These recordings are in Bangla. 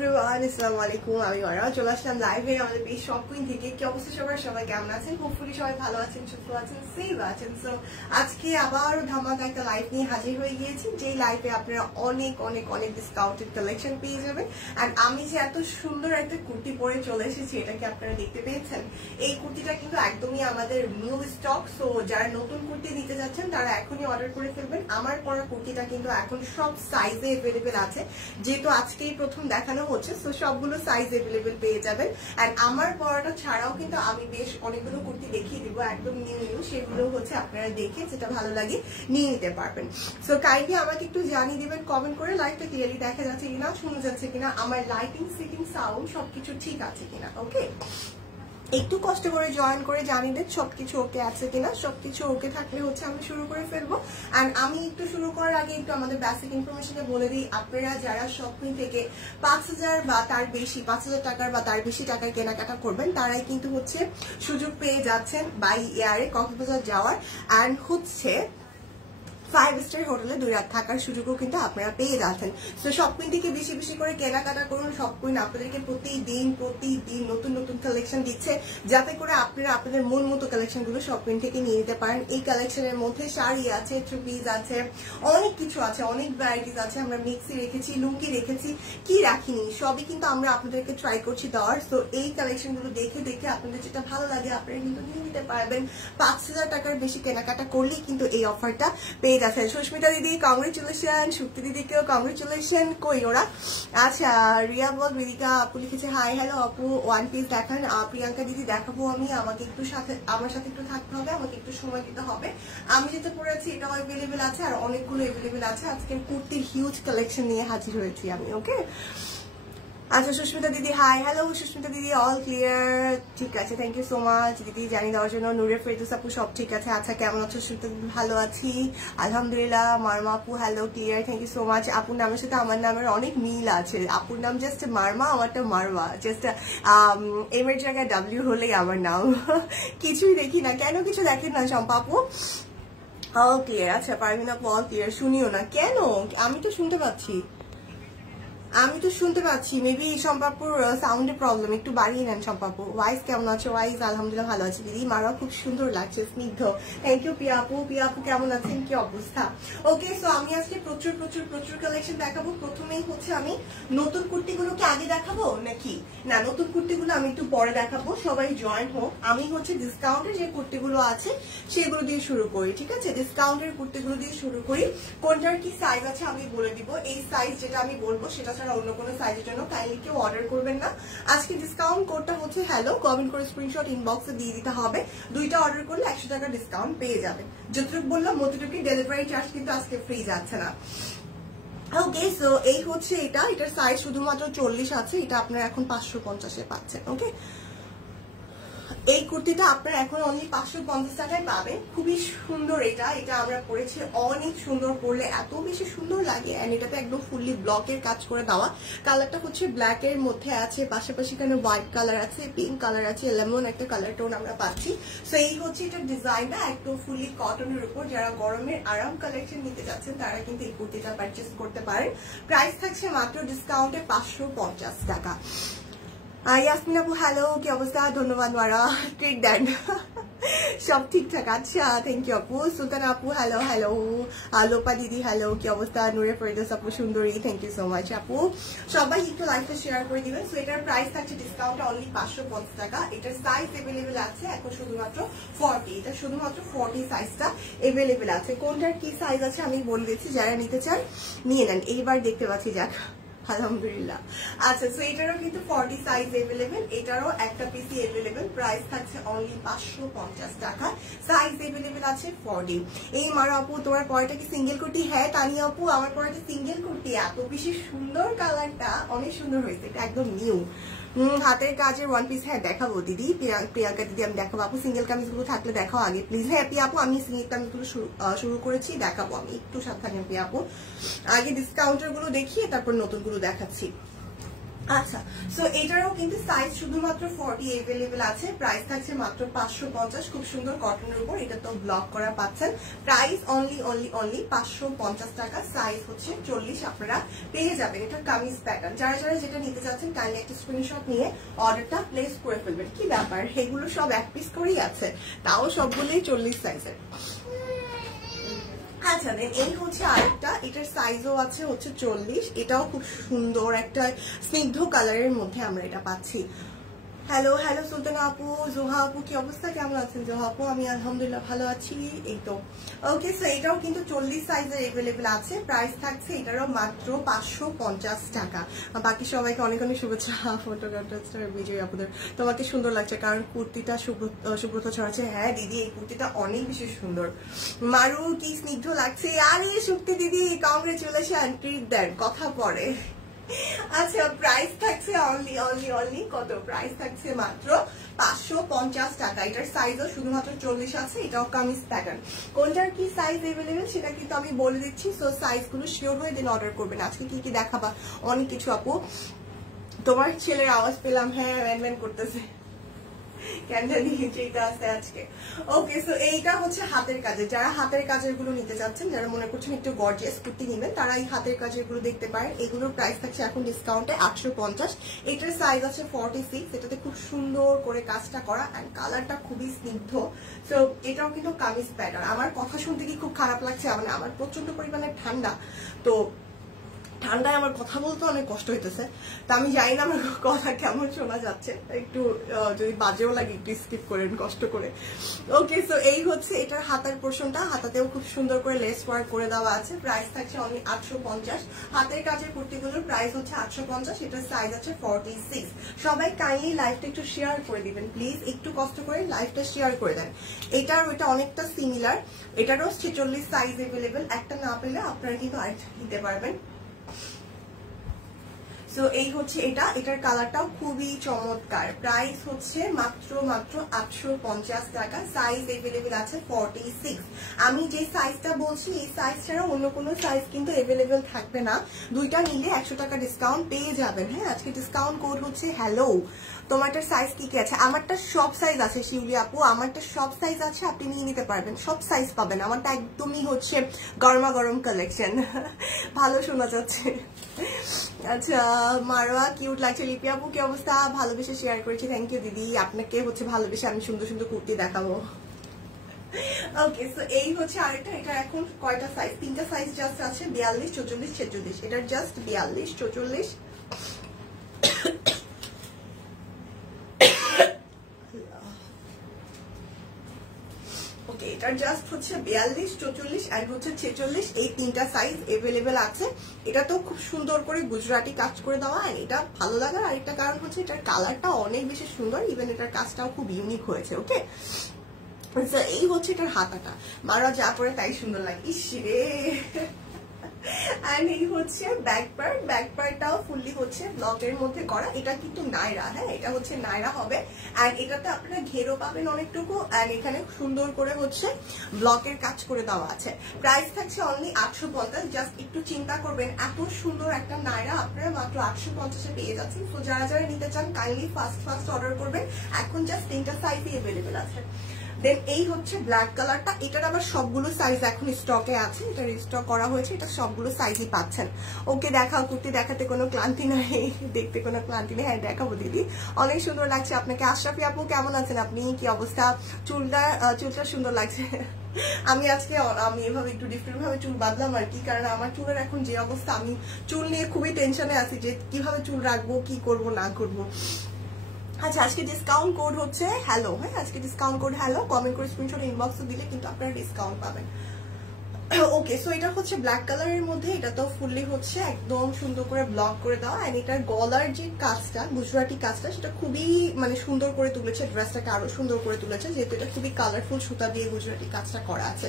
এভরিওয়ান, আসসালামু আলাইকুম। আমি ওরা চলে আসলাম লাইভে আমাদের পেজ শপ কুইন থেকে। কি অবস্থা সবার? সবাই কেমন আছেন? হোপফুলি সবাই ভালো আছেন, সুস্থ আছেন, সেফ আছেন। সো আজকে আবার ধামাকা একটা লাইভ নিয়ে হাজির হয়ে গিয়েছি, যেই লাইভে আপনারা অনেক অনেক অনেক ডিসকাউন্টেড কালেকশন পেয়ে যাবেন। অ্যান্ড আমি যে এত সুন্দর একটা কুর্তি পরে চলে এসেছি, এটা কি আপনারা দেখতে পেয়েছেন? এই কুর্তিটা কিন্তু একদমই আমাদের নিউ স্টক। সো যারা নতুন কুর্তি নিতে যাচ্ছেন তারা এখনই অর্ডার করে ফেলবেন। আমার পরা কুর্তিটা কিন্তু এখন সব সাইজে এভেলেবেল আছে, যেহেতু আজকেই প্রথম দেখানো হচ্ছে। সো সবগুলো সাইজ এভেলেবেল পেয়ে যাবেন। এন্ড আমার পরাটা ছাড়াও কিন্তু আমি বেশ অনেকগুলো কুর্তি দেখিয়ে দিব, একদম নিউ নিউ। সেগুলো হচ্ছে আপনারা দেখে যেটা ভালো লাগে নিয়ে নিতে পারবেন। সো কাইন্ডলি আমাকে একটু জানিয়ে দিবেন কমেন্ট করে, লাইভটা ক্লিয়ারলি দেখা যাচ্ছে কিনা, শোনা যাচ্ছে কিনা, আমার লাইটিং সিটিং সাউন্ড সবকিছু ঠিক আছে কিনা। ওকে, একটু কষ্ট করে জয়েন করে জানিয়ে দেন সবকিছু ওকে আছে কিনা। সবকিছু ওকে থাকলে হচ্ছে আমি শুরু করে ফেলবো। অ্যান্ড আমি একটু শুরু করার আগে একটু আমাদের বেসিক ইনফরমেশনটা বলে দিই। আপনারা যারা শপিং থেকে 5,000 বা তার বেশি, 5,000 টাকার বা তার বেশি টাকার কেনাকাটা করবেন, তারাই কিন্তু হচ্ছে সুযোগ পেয়ে যাচ্ছেন বাই এয়ারে কক্সবাজার যাওয়ার। অ্যান্ড হচ্ছে 5 স্টার হোটেলে 2 রাত থাকার সুযোগও কিন্তু আপনারা পেয়ে যাচ্ছেন। তো শপিং থেকে বেশি বেশি করে কেনাকাটা করুন। শপিং আপনাদেরকে প্রতিদিন নতুন নতুন কালেকশন দিচ্ছে, যাতে করে আপনারা আপনাদের মন মতো কালেকশন গুলো শপিং থেকে নিয়ে নিতে পারেন। এই কালেকশনের মধ্যে শাড়ি আছে, থ্রি পিস আছে, অনেক কিছু আছে, অনেক ভ্যারাইটিস আছে। আমরা মিক্সি রেখেছি, লুঙ্গি রেখেছি, কি রাখিনি সবই কিন্তু আমরা আপনাদেরকে ট্রাই করছি দেওয়ার। তো এই কালেকশন গুলো দেখে দেখে আপনাদের যেটা ভালো লাগে আপনারা কিন্তু নিয়ে নিতে পারবেন। 5,000 টাকার বেশি কেনাকাটা করলেই কিন্তু এই অফারটা পেয়ে যাচ্ছেন। সুস্মিতা দিদি কংগ্রেচুলেশন, সুপ্তি দিদিকেও কংগ্রেচুলেশন। কই ওরা? আচ্ছা, রিয়া বল, বেদিকা আপু লিখেছে হাই হ্যালো আপু, ওয়ান পিস দেখান। প্রিয়াঙ্কা দিদি দেখাবো আমি, আমাকে একটু সাথে আমার সাথে একটু থাকতে হবে, আমাকে একটু সময় দিতে হবে। আমি যেটা পরে আছি এটাও অ্যাভেলেবেল আছে, আর অনেকগুলো অ্যাভেলেবেল আছে। আজকে কুর্তির হিউজ কালেকশন নিয়ে হাজির হয়েছি আমি। ওকে, আচ্ছা সুস্মিতা দিদি হাই হ্যালো। সুস্মিতা দিদি অল ক্লিয়ার, ঠিক আছে, থ্যাংক ইউ সো মাচ দিদি জানিয়ে দেওয়ার জন্য। নূরের ফেরদৌস আপু সব ঠিক আছে। আচ্ছা কেমন আছো সুস্মিতা দিদি? ভালো আছি আলহামদুলিল্লাহ। মারমা আপু hello, clear, thank you so much. আপুর নামের সাথে আমার নামের অনেক মিল আছে। আপুর নাম জাস্ট মারমা, আমারটা মারওয়া, জাস্ট এম এর জায়গায় ডাব্লিউ হলেই আমার নাম। কিছুই দেখি না, কেন কিছু দেখেন না শম্পা আপু? All clear. আচ্ছা পারভিন আপু অল ক্লিয়ার, শুনিও না কেন? আমি তো শুনতে পাচ্ছি, মেবি সম্পাপুর সাউন্ডের প্রবলেম, একটু বাড়িয়ে নেন সম্পাপু। ওয়াইজ কেমন আছো? ওয়াইজ আলহামদুলিল্লাহ ভালো আছে দিদি। মারা খুব সুন্দর লাগছে, স্নিগ্ধ, থ্যাংক ইউ। পিয়া আপু কেমন আছেন? কি অবস্থা? ওকে, সো আমি আজকে প্রচুর প্রচুর প্রচুর কালেকশন দেখাবো। প্রথমেই হচ্ছে আমি নতুন কুর্তিগুলোকে আগে দেখাবো নাকি না, নতুন কুর্তিগুলো আমি একটু পরে দেখাবো। সবাই জয়েন হোক। আমি হচ্ছে ডিসকাউন্টের যে কুর্তিগুলো আছে সেগুলো দিয়ে শুরু করি, ঠিক আছে? ডিসকাউন্টের কুর্তিগুলো দিয়ে শুরু করি। কোনটার কি সাইজ আছে আমি বলে দিব। এই সাইজ যেটা আমি বলবো সেটা ছাড়া অন্য কোনো সাইজের জন্য কাইন্ডলি কেউ অর্ডার করবেন না। আজকে ডিসকাউন্ট কোডটা হচ্ছে হ্যালো, কমেন্ট করে স্ক্রিনশট ইনবক্সে দিয়ে দিতে হবে। 2টা অর্ডার করলে 100 টাকা ডিসকাউন্ট পেয়ে যাবেন। যতটুকু বললাম মতটুকু, ডেলিভারি চার্জ কিন্তু আজকে ফ্রি যাচ্ছে না। ওকে, সো এই হচ্ছে এটার সাইজ শুধুমাত্র 40 আছে। এটা আপনারা এখন 550-এ পাচ্ছেন। ওকে, এই কুর্তিটা আপনারা এখন অনলি 550 টাকায় পাবেন। খুবই সুন্দর এটা আমরা পরেছি, অনেক সুন্দর, পরলে এত বেশি সুন্দর লাগে। এন্ড এটাতে একদম ফুললি ব্লকের কাজ করে দেওয়া। কালারটা হচ্ছে ব্ল্যাক এর মধ্যে আছে, পাশাপাশি এখানে হোয়াইট কালার আছে, পিঙ্ক কালার আছে, লেমন একটা কালার টোন আমরা পাচ্ছি। সো এই হচ্ছে এটার ডিজাইনটা, একদম ফুললি কটনের উপর। যারা গরমের আরাম কালেকশন নিতে যাচ্ছেন তারা কিন্তু এই কুর্তিটা পারচেস করতে পারেন। প্রাইস থাকছে মাত্র ডিসকাউন্টে 550 টাকা। ইয়াসমিন আপু হ্যালো, কি অবস্থা? ধন্যবাদ মারা, ট্রিট দেন, সব ঠিকঠাক। আচ্ছা থ্যাংক ইউ আপু। সুলতান আপু হ্যালো হ্যালো। লোপা দিদি হ্যালো, কি অবস্থা? নূরে ফেরদৌস আপু সুন্দরী, থ্যাংক ইউ সো মাচ আপু। সবাই একটু লাইভটা শেয়ার করে দিবেন। সো এটার প্রাইস থাকছে ডিসকাউন্টে অনলি 550 টাকা। এটার সাইজ এভেলেবেল আছে এখন শুধুমাত্র 40। এটা শুধুমাত্র 40 সাইজটা এভেলেবেল আছে। কোনটার কি সাইজ আছে আমি বলে দিচ্ছি, যারা নিতে চান নিয়ে নেন। এইবার দেখতে পাচ্ছি, যাক আলহামদুলিল্লাহ। আচ্ছা, সো এটারও কিন্তু 40 সাইজ এভেলেবেল, এটারও একটা পিসি এভেলেবেল। প্রাইস থাকছে অনলি 550 টাকা। সাইজ এভেলেবেল আছে 40। এই মারা আপু তোমার পরেটা কি সিঙ্গেল কুর্তি? হ্যাঁ তানিয়া আপু আমার পরেটা সিঙ্গেল কুর্তি। এত বেশি সুন্দর, কালারটা অনেক সুন্দর হয়েছে, এটা একদম নিউ হাতের কাজের ওয়ান পিস। হ্যাঁ দেখাবো দিদি, প্রিয়াঙ্কা দিদি আমি দেখাবো। আপু সিঙ্গেল কামিজগুলো থাকলে দেখাও আগে প্লিজ। হ্যাঁ প্রিয়া আপু আমি সিঙ্গেল কামিজগুলো শুরু করেছি, দেখাবো আমি, একটু সাবধানে প্রিয়া আপু। আগে ডিসকাউন্টার গুলো দেখিয়ে তারপর নতুন গুলো দেখাচ্ছি। আচ্ছা, সো এটারও কিন্তু সাইজ শুধুমাত্র 40 अवेलेबल আছে। প্রাইস থাকছে মাত্র 550। খুব সুন্দর কটনের উপর, এটা তো ব্লক করা পাচ্ছেন। প্রাইস অনলি 550 টাকা। সাইজ হচ্ছে 40 আপনারা পেয়ে যাবেন। এটা কামিজ প্যাটার্ন। যারা যারা যেটা নিতে চাচ্ছেন কাইন্ডলি একটা স্ক্রিনশট নিয়ে অর্ডারটা প্লেস করে ফেলবেন। কি ব্যাপার, এগুলো সব এক পিস করেই আছে, তাও সবগুলোই 40 সাইজের। আচ্ছা, দেন এই হচ্ছে আরেকটা, এটার সাইজও আছে হচ্ছে 40। এটাও খুব সুন্দর একটা স্নিগ্ধ কালারের মধ্যে আমরা এটা পাচ্ছি। হ্যালো হ্যালো সুলতানা আপু, জোহা আপু, কি অবস্থা, কেমন আছেন জোহা আপু? আমি আলহামদুলিল্লাহ ভালো আছি। এই তো ওকে, সো এটাও কিন্তু 40 সাইজের अवेलेबल আছে। প্রাইস থাকছে এটারও মাত্র 550 টাকা। বাকি সবাইকে অনেক অনেক শুভেচ্ছা। ফটোগ্রাফার বিজয় আপুদের, তোমাকে সুন্দর লাগছে কারণ কুর্তিটা সুব্রত ছড়াচ্ছে। হ্যাঁ দিদি, এই কুর্তিটা অনেক বেশি সুন্দর। মারু, কি স্নিগ্ধ লাগছে। আরে শক্তি দিদি, কংগ্রেচুলেশন, ট্রিট দেন, কথা পরে। আচ্ছা, প্রাইস থাকছে অনলি কত? প্রাইস থাকছে মাত্র 550 টাকা। এটার সাইজও শুধুমাত্র 40 আছে। এটাও কামিজ প্যাটার্ন। কোনটার কি সাইজ अवेलेबल সেটা কিন্তু আমি বলে দিচ্ছি। সো সাইজগুলো শিওর হয়ে দিন অর্ডার করবেন। আজকে কি কি দেখাবা? অনেক কিছু আপু। তোমার ছেলের আওয়াজ পেলাম, হ্যাঁ ভ্যান করতেছে আজকে। ওকে, সো এইটা হচ্ছে হাতের কাজে। যারা হাতের কাজের গুলো নিতে চাচ্ছেন, যারা মনে করছেন একটু গর্জিয়াস কুর্তি নেবেন, তারা এই হাতের কাজের গুলো দেখতে পারেন। এগুলোর প্রাইস থাকছে এখন ডিসকাউন্টে 850। এটার সাইজ আছে 46। এটাতে খুব সুন্দর করে কাজটা করা এন্ড কালারটা খুবই স্নিগ্ধ। সো এটাও কিন্তু কামিজ প্যাটার্ন। আমার কথা শুনতে কি খুব খারাপ লাগছে? মানে আমার প্রচন্ড পরিমাণে ঠান্ডা, তো ঠান্ডায় আমার কথা বলতে অনেক কষ্ট হইতেছে। তা আমি জানি না আমার কথা কেমন শোনা যাচ্ছে, একটু যদি বাজেও লাগে একটু স্কিপ করেন কষ্ট করে। ওকে, সো এই হচ্ছে এটার হাতার পোর্শনটা। হাতাতেও খুব সুন্দর করে লেস ওয়ার্ক করে দেওয়া আছে। প্রাইস থাকছে অনলি 850। হাতের কাজের কুর্তিগুলোর প্রাইস হচ্ছে 850। এটার সাইজ আছে 46। সবাই কাইন্ডলি লাইভটা একটু শেয়ার করে দিবেন প্লিজ, একটু কষ্ট করে লাইভটা শেয়ার করে দেন। এটার ওইটা অনেকটা সিমিলার। এটারও 46 সাইজ अवेलेबल। একটা না পেলে আপনারা কিন্তু আরেকটা নিতে পারবেন। সো এই হচ্ছে এটার কালারটাও খুবই চমৎকার। প্রাইস হচ্ছে মাত্র 850 টাকা। সাইজ अवेलेबल আছে 46। আমি যে সাইজটা বলছি এই সাইজ ছাড়া অন্য কোনো সাইজ কিন্তু अवेलेबल থাকবে না। দুইটা নিলে 100 টাকা ডিসকাউন্ট পেয়ে যাবেন। হ্যাঁ, আজকে ডিসকাউন্ট কোড হচ্ছে হ্যালো। তোমারটার সাইজ কি কি আছে? আমারটা সব সাইজ আছে শিউলি আপু, আমারটা সব সাইজ আছে, আপনি নিয়ে নিতে পারবেন, সব সাইজ পাবেন। আমারটা একদমই হচ্ছে গরমা গরম কালেকশন। ভালো শোনা যাচ্ছে। আচ্ছা, মারোয়া কিউট লাগছে। লিপি আপু, কি অবস্থা? ভালোবেসে শেয়ার করেছি, থ্যাংক ইউ দিদি। আপনাকে হচ্ছে ভালোবেসে আমি সুন্দর সুন্দর কুর্তি দেখাবো। ওকে, সো এই হচ্ছে আরেকটা। এটা এখন কয়টা সাইজ? 3টা সাইজ জাস্ট আছে, 42, 44, 46। এটার জাস্ট 42, 44। এটার জাস্ট হচ্ছে 42, 44 আর হচ্ছে 46। এই 3টা সাইজ अवेलेबल আছে। এটা তো খুব সুন্দর করে গুজরাটি কাজ করে দেওয়া। আর এটা ভালো লাগার আরেকটা কারণ হচ্ছে এটার কালারটা অনেক বেশি সুন্দর, ইভেন এটার কাজটাও খুব ইউনিক হয়েছে। ওকে, এই হচ্ছে এটার হাতাটা। মারা যা পরে তাই সুন্দর লাগে। ইস রে। এই হচ্ছে ব্যাক পার্ট। ব্যাক পার্টটাও ফুললি হচ্ছে ব্লকের মধ্যে করা। এটা কিন্তু নাইরা, হ্যাঁ এটা হচ্ছে নাইরা হবে। আর এটাতে আপনারা ঘেরও পাবেন অনেকটুকু। আর এখানে সুন্দর করে হচ্ছে ব্লকের কাজ করে দেওয়া আছে। প্রাইস থাকছে অনলি 850। জাস্ট একটু চিন্তা করবেন, এত সুন্দর একটা নাইরা আপনারা মাত্র 850-এ পেয়ে যাচ্ছেন। তো যারা যারা নিতে চান কাইন্ডলি ফার্স্ট অর্ডার করবেন। এখন জাস্ট 3টা সাইজই अवेलेबल আছে। দেন এই হচ্ছে ব্ল্যাক কালারটা। এটার আবার সবগুলো সাইজ এখন স্টকে আছে, এটা রিস্টক করা হয়েছে। এটা সবগুলো সাইজই পাচ্ছেন। ওকে, দেখাও। কুর্তি দেখাতে কোনো ক্লান্তি নাই, দেখতে কোনো ক্লান্তি নেই। হ্যাঁ দেখাবো দিদি, অনেক সুন্দর লাগছে আপনাকে। আশরাফি আপু, কেমন আছেন আপনি? কি অবস্থা? চুলটা সুন্দর লাগছে। আমি এভাবে একটু ডিফারেন্ট ভাবে চুল বাঁধলাম আর কি, কারণ আমার চুলের এখন যে অবস্থা, আমি চুল নিয়ে খুবই টেনশনে আছি যে কিভাবে চুল রাখবো, কি করব না করবো। আচ্ছা, আজকে ডিসকাউন্ট কোড হচ্ছে হ্যালো। হ্যাঁ, আজকে ডিসকাউন্ট কোড হ্যালো। কমেন্ট করে স্ক্রিনশট ইনবক্সে দিলে কিন্তু আপনারা ডিসকাউন্ট পাবেন। ওকে, সো এটা হচ্ছে ব্ল্যাক কালারের মধ্যে। এটা তো ফুললি হচ্ছে একদম সুন্দর করে ব্লক করে দেওয়া। এন্ড এটার গলার যে কাজটা, গুজরাটি কাজটা, সেটা খুবই মানে সুন্দর করে তুলেছে, ড্রেসটাকে আরো সুন্দর করে তুলেছে, যেহেতু এটা খুবই কালারফুল সুতা দিয়ে গুজরাটি কাজটা করা আছে।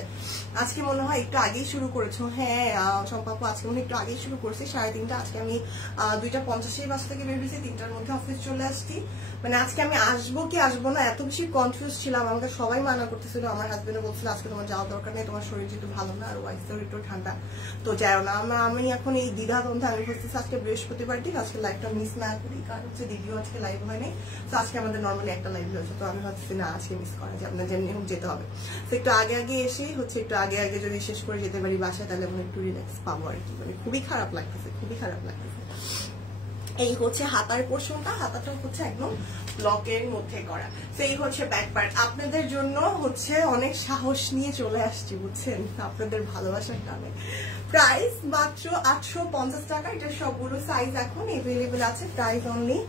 আজকে মনে হয় একটু আগেই শুরু করেছো। হ্যাঁ সম্পাপু, আজকে মনে একটু আগেই শুরু করেছি। 3:30। আজকে আমি 2:50 বাস থেকে বেরিয়েছি, 3টার মধ্যে অফিস চলে আসছি। মানে আজকে আমি আসবো কি আসবো না এত বেশি কনফিউজ ছিলাম। আমাকে সবাই মানা করতেছিল, আমার হাজবেন্ডও বলছিল আজকে তোমার যাওয়ার দরকার নেই, তোমার শরীর যেহেতু ভালো না। আর ওয়াইসের একটু ঠান্ডা, তো যাই না আমি এখন এই দ্বিধাদ্বন্দ্বে আমি বুঝতেছি আজকে বৃহস্পতিবার দিন, আজকে লাইভটা মিস না করি, কারণ হচ্ছে দিদিও আজকে লাইভ হয়নি। তো আজকে আমাদের নর্মালি একটা লাইভ হয়েছে, তো আমি ভাবছি না আজকে মিস করা যায়, আপনার যেমনি হোক যেতে হবে। তো একটু আগে এসে হচ্ছে একটু আগে যদি শেষ করে যেতে পারি বাসায়, তাহলে আমি একটু রিল্যাক্স পাবো আর কি। মানে খুবই খারাপ লাগতেছে। এই হচ্ছে হাতার পোর্শনটা, হাতাটা হচ্ছে একদম ব্লকের মধ্যে করা। তো এই হচ্ছে ব্যাক পার্ট। আপনাদের জন্য হচ্ছে অনেক সাহস নিয়ে চলে আসছি, বুঝছেন, আপনাদের ভালোবাসার কারণে। প্রাইস মাত্র 850 টাকা। এটা সবগুলো সাইজ এখন এভেলেবেল আছে, প্রাইস অনলি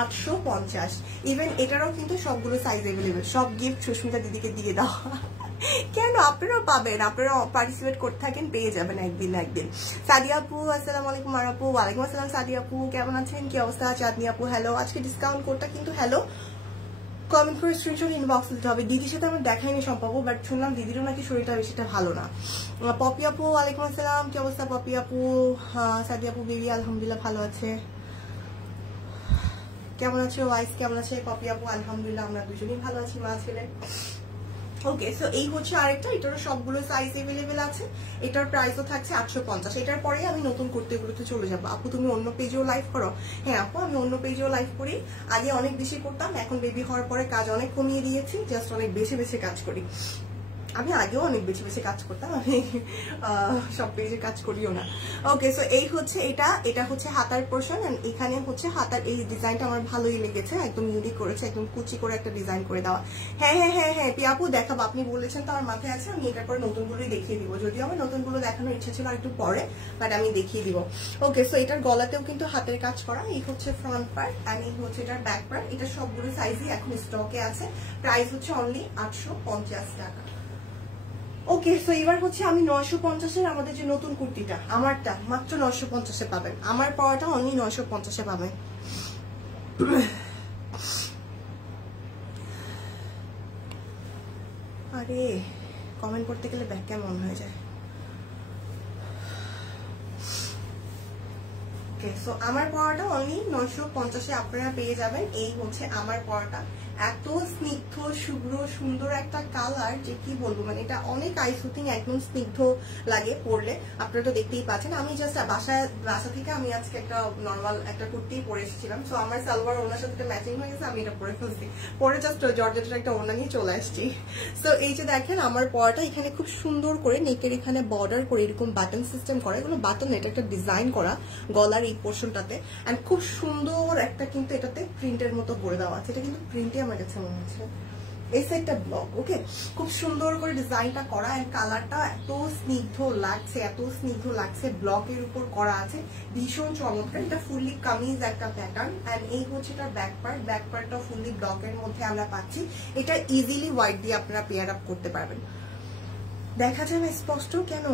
850। ইভেন এটারও কিন্তু সবগুলো সাইজ এভেলেবেল। সব গিফট সুস্মিতা দিদিকে দিয়ে দাও। কেন, আপনারাও পাবেন, আপনারা পার্টিসিপেট করতে থাকেন, পেয়ে যাবেন একদিন না একদিন। সাদিয়া আপু আসসালামু আলাইকুম। আর আপু ওয়ালাইকুম আসসালাম। সাদিয়া আপু কেমন আছেন, কি অবস্থা? চাঁদনি আপু হ্যালো। আজকে ডিসকাউন্ট কোডটা কিন্তু হ্যালো কমেন্ট করে স্ক্রিনশট ইনবক্স দিতে হবে। দিদির সাথে আমার দেখাইনি সম্ভব, বাট শুনলাম দিদিরও নাকি শরীরটা বেশিটা ভালো না। পপি আপু ওয়ালাইকুম আসসালাম, কি অবস্থা পপি আপু? সাদিয়া আপু বেবি আলহামদুলিল্লাহ ভালো আছে। কেমন আছে ওয়াইস, কেমন আছে পপি আপু? আলহামদুলিল্লাহ আমরা দুজনেই ভালো আছি, মা ছেলে। ওকে, সো এই হচ্ছে আরেকটা, এটারও সবগুলো সাইজ এভেলেবেল আছে। এটার প্রাইসও থাকছে 850। এটার পরে আমি নতুন কুর্তিগুলোতে চলে যাবো। আপু তুমি অন্য পেজেও লাইভ করো? হ্যাঁ আপু আমি অন্য পেজেও লাইভ করি। আগে অনেক বেশি করতাম, এখন বেবি হওয়ার পরে কাজ অনেক কমিয়ে দিয়েছি, জাস্ট অনেক বেশি কাজ করি। আমি আগেও অনেক বেশি কাজ করতাম, আমি সব পেজে কাজ করিও না। ওকে, সো এই হচ্ছে এটা হচ্ছে হাতার পোর্শন। এখানে হচ্ছে হাতার এই ডিজাইনটা আমার ভালোই লেগেছে, একদম ইউনিক করেছে, একদম কুচি করে একটা ডিজাইন করে দেওয়া। হ্যাঁ পিয়াপু দেখাবো, আপনি বলেছেন তো আমার মাথায় আছে, আমি এটার পরে নতুনগুলোই দেখিয়ে দিব। যদিও আমার নতুনগুলো দেখানোর ইচ্ছা ছিল আর একটু পরে, বাট আমি দেখিয়ে দিব। ওকে, সো এটার গলাতেও কিন্তু হাতের কাজ করা। এই হচ্ছে ফ্রন্ট পার্ট অ্যান্ড এই হচ্ছে এটার ব্যাক পার্ট। এটা সবগুলো সাইজই এখন স্টকে আছে। প্রাইস হচ্ছে অনলি 850 টাকা। ওকে, সো এবার হচ্ছে আমি 950-এর আমাদের যে নতুন কুর্তিটা, আমারটা মাত্র 950-এ পাবেন। আমার পরাটা অনলি 950-এ পাবেন। আরে কমেন্ট করতে গেলে ব্যাক কেমন হয়ে যায়। ওকে, সো আমার পরাটা অনলি 950-এ আপনারা পেয়ে যাবেন। এই হচ্ছে আমার পরাটা। এত স্নিগ্ধ শুভ্র সুন্দর একটা কালার যে কি বলবো, মানে এটা অনেক আই সুতিং, একদম স্নিগ্ধ লাগে পরলে। আপনারা তো দেখতেই পাচ্ছেন। আমি জাস্ট বাসা থেকে আমি আজকে একটা নর্মাল একটা কুর্তি পরে এসেছিলাম, সো আমার সালোয়ার ওনার সাথে ম্যাচিং হয়ে গেছে, আমি এটা পরে ফেলছি, পরে জাস্ট জর্জেটের একটা ওড়না নিয়ে চলে আসছি। সো এই যে দেখেন আমার পরাটা, এখানে খুব সুন্দর করে নেকের এখানে বর্ডার করে এরকম বাটন সিস্টেম করা। এগুলো বাটন, এটা একটা ডিজাইন করা গলার এই পোর্শনটাতে, এন্ড খুব সুন্দর একটা কিন্তু এটাতে প্রিন্টের মতো করে দেওয়া আছে। এটা কিন্তু প্রিন্টে আমার কাছে মনে হচ্ছে। এই সাইডটা ব্লক। ওকে, খুব সুন্দর করে ডিজাইনটা করা, এন্ড কালারটা এত স্নিগ্ধ লাগছে, ব্লকের উপর করা আছে, ভীষণ চমৎকার। এটা ফুললি কামিজ একটা প্যাটার্ন, এন্ড এই হচ্ছে এটার ব্যাক পার্টটা ফুললি ব্লকের মধ্যে আমরা পাচ্ছি। এটা ইজিলি হোয়াইট দিয়ে আপনারা পেয়ার আপ করতে পারবেন। দেখা যায় না স্পষ্ট কেন?